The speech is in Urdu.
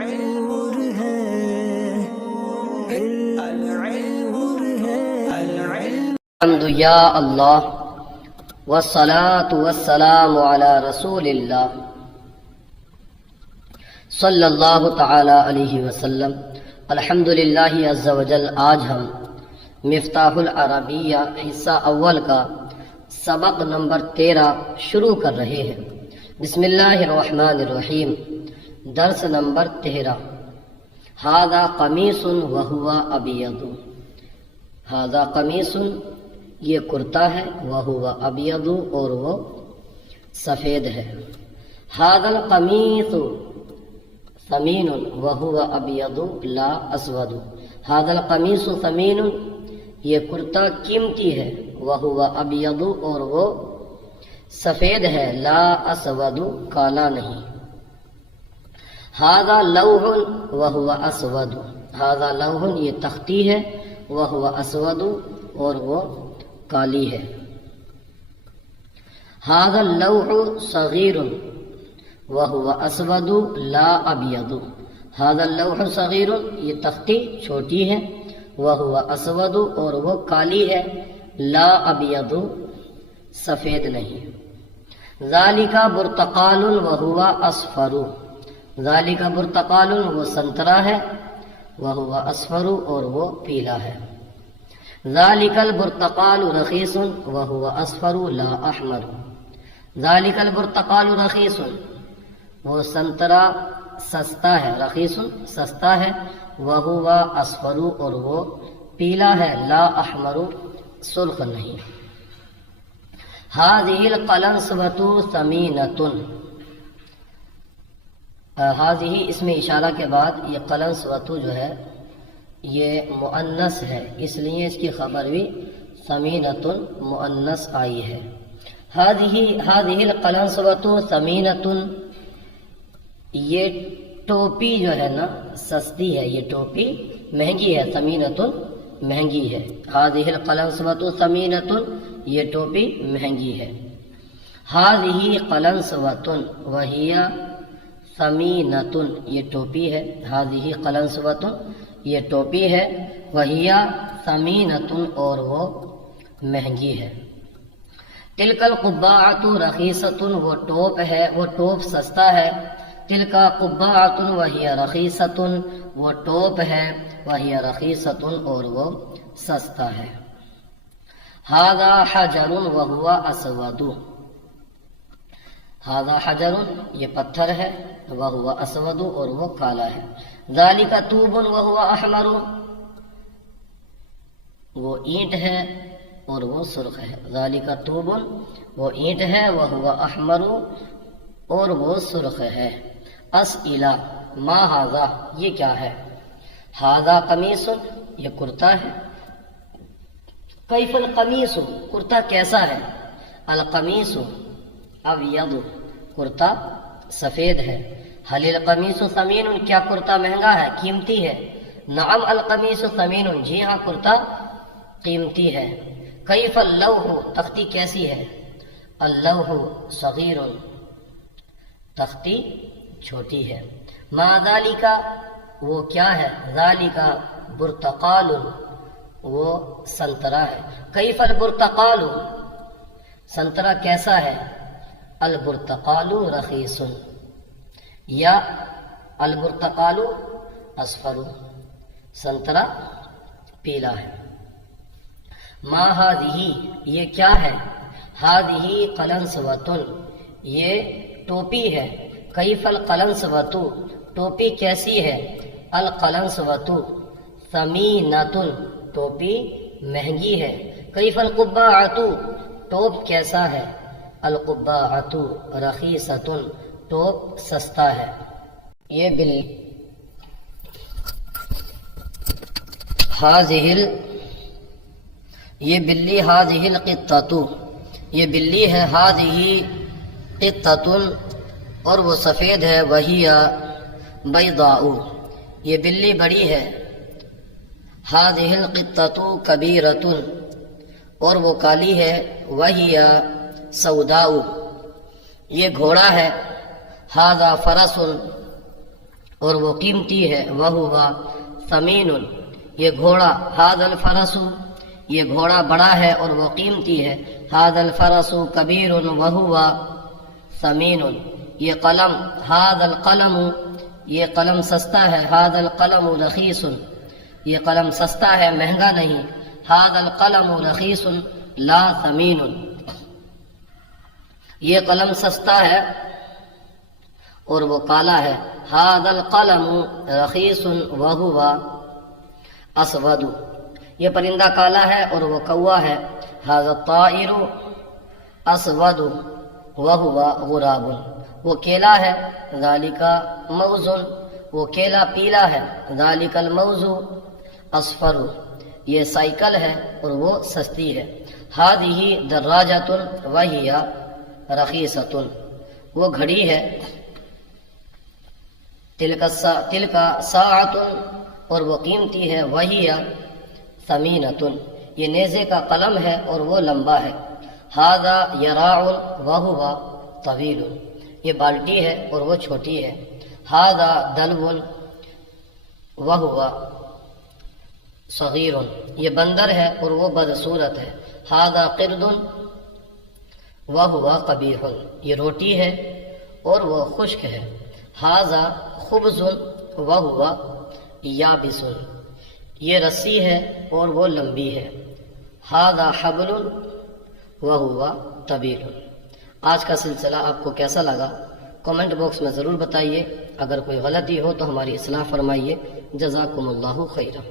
نور ہے نور ہے الحمد یا اللہ والصلاة والسلام علی رسول اللہ صلی اللہ تعالی علیہ وسلم۔ الحمدللہ عز و جل، آج ہم مفتاح العربیہ حصہ اول کا سبق نمبر 13 شروع کر رہے ہیں۔ بسم اللہ الرحمن الرحیم۔ درس نمبر 13۔ ھذا قمیص وہو ابیض۔ ھذا قمیص، یہ کرتا ہے، وہو ابیض، اور وہ سفید ہے۔ ھذا القمیص ثمین وہو ابیض لا اسود۔ ھذا القمیص ثمین، یہ کرتا قیمتی ہے، وہو ابیض، اور وہ سفید ہے، لا اسود، کالا نہیں۔ ھذا لوح وہو اسود۔ ھذا لوح، یہ تختی ہے، وہو اسود، اور وہ کالی ہے۔ ھذا اللوح صغیر وہو اسود لا ابیض۔ ھذا اللوح صغیر، یہ تختی چھوٹی ہے، وہو اسود، اور وہ کالی ہے، لا ابیض، سفید نہیں۔ ذالک برتقال وہو اصفر۔ ذالک برتقال، وہ سنترا ہے، وہو اصفر، اور وہ پیلا ہے۔ ذالک البرتقال رخیص وہو اصفر لا احمر۔ ذالک البرتقال رخیص، وہ سنترا سستا ہے، رخیص سستا ہے، وہو اصفر، اور وہ پیلا ہے، لا احمر، سرخ نہیں۔ ھذہ القلنسوۃ ثمینۃ۔ ھذہ اس میں اشارہ کے بعد یہ قلنسوۃ جو ہے یہ مؤنث ہے، اس لیے اس کی خبر بھی ثمینۃ مؤنث آئی ہے۔ ھذہ القلنسوۃ ثمینۃ، یہ ٹوپی جو ہے نا سستی ہے، یہ ٹوپی مہنگی ہے، ثمینۃ مہنگی ہے۔ ھذہ القلنسوۃ ثمینۃ، یہ ٹوپی مہنگی ہے۔ ھذہ قلنسوۃ وہی ثمینۃ، یہ ٹوپی ہے۔ ھذہ قلنسوۃ، یہ ٹوپی ہے، وہی ثمینۃ، اور وہ مہنگی ہے۔ تلک القباۃ رخیصۃ، وہ ٹوپ ہے، وہ ٹوپ سستا ہے۔ تلک قباۃ وہی رخیصۃ، وہ ٹوپ ہے، وہی رخیصۃ، اور وہ سستا ہے۔ ھذا حجر وہو اسود۔ ھذا حجر، یہ پتھر ہے، وہو اسود، اور وہ کالا ہے۔ ذالک طوب وہو احمر، وہ اینٹ ہے اور وہ سرخ ہے۔ ذالک طوب، وہ اینٹ ہے، وہو احمر، اور وہ سرخ ہے۔ اسئلہ، ما ھذا، یہ کیا ہے؟ ھذا قمیص، یہ کرتا ہے۔ کیف القمیص، کرتا کیسا ہے؟ القمیص ابیض، کرتا سفید ہے۔ حل القمیص ثمین، کیا کرتا مہنگا ہے، قیمتی ہے؟ نعم القمیص ثمین، جی ہاں کرتا قیمتی ہے۔ کیف اللوح، تختی کیسی ہے؟ اللوح صغیر، تختی چھوٹی ہے۔ ما ذالک، وہ کیا ہے؟ ذالک برتقال، وہ سنترا ہے۔ کیف البرتقال، سنترا کیسا ہے؟ البرتقال رخیص، یا البرتقال اصفر، سنترا پیلا ہے۔ ما ھذہ، یہ کیا ہے؟ ھذہ قلنسوۃ، یہ ٹوپی ہے۔ کیف القلنسوۃ، ٹوپی کیسی ہے؟ القلنسوۃ ثمینۃ، ٹوپی مہنگی ہے۔ کیف القباۃ، ٹوپ کیسا ہے؟ القباۃ رخیصۃ، ٹوپ سستا ہے۔ یہ بلی ھذہ القطۃ، یہ بلی ہے۔ ھذہ قطۃ، اور وہ سفید ہے، وہی بیضاء، یہ بلی بڑی ہے۔ ھذہ القطۃ کبیرۃ، اور وہ کالی ہے، وہی سوداء، یہ گھوڑا ہے۔ ھذا فرس، اور وہ قیمتی ہے، وَهُوَ ثَمِينٌ یہ گھوڑا، هَذَا الْفَرَسُ یہ گھوڑا بڑا ہے اور وہ قیمتی ہے، هَذَا الْفَرَسُ كَبِيرٌ وَهُوَ ثَمِينٌ یہ قلم، هَذَا الْقَلَمُ یہ قلم سستا ہے، هَذَا الْقَلَمُ رَخِيصٌ یہ قلم سستا ہے مہنگا نہیں، هَذَا الْقَلَمُ رَخِيصٌ لا ثَمِينٌ یہ قلم سستا ہے اور وہ کالا ہے، هَذَا الْقَلَمُ رَخِيصٌ وَهُوَ أَسْوَدُ یہ پرندہ کالا ہے اور وہ کوا ہے، هَذَا الطَّائِرُ أَسْوَدُ وَهُوَ غُرَابٌ وہ کیلا ہے، ذَلِكَ مَوْزٌ وہ کیلا پیلا ہے، ذَلِكَ الْمَوْزُ أَصْفَرُ یہ سائیکل ہے اور وہ سستی ہے، هَذِهِ دَرَّاجَةٌ وَهِيَ رَخِيصَةٌ وہ گھڑی ہے، تِلْكَ سَاعَةٌ اور وہ قیمتی ہے، وَهِيَ ثَمِينَةٌ یہ نیزے کا قلم ہے اور وہ لمبا ہے، هَذَا يَرَاعٌ وَهُوَ طَوِيلٌ یہ بالٹی ہے اور وہ چھوٹی ہے، هَذَا دَلْوٌ وَهُوَ صغیر یہ بندر ہے اور وہ بدصورت ہے، هَذَا قِرْدٌ وَهُوَ قبیح یہ روٹی ہے اور وہ خشک ہے، هَذَا خُبْزٌ وَهُوَ یابس یہ رسی ہے اور وہ لمبی ہے، هَذَا حَبْلٌ وَهُوَ طَوِيلٌ آج کا سلسلہ آپ کو کیسا لگا کمنٹ باکس میں ضرور بتائیے، اگر کوئی غلطی ہو تو ہماری اصلاح فرمائیے، جزاکم اللہ خیرا۔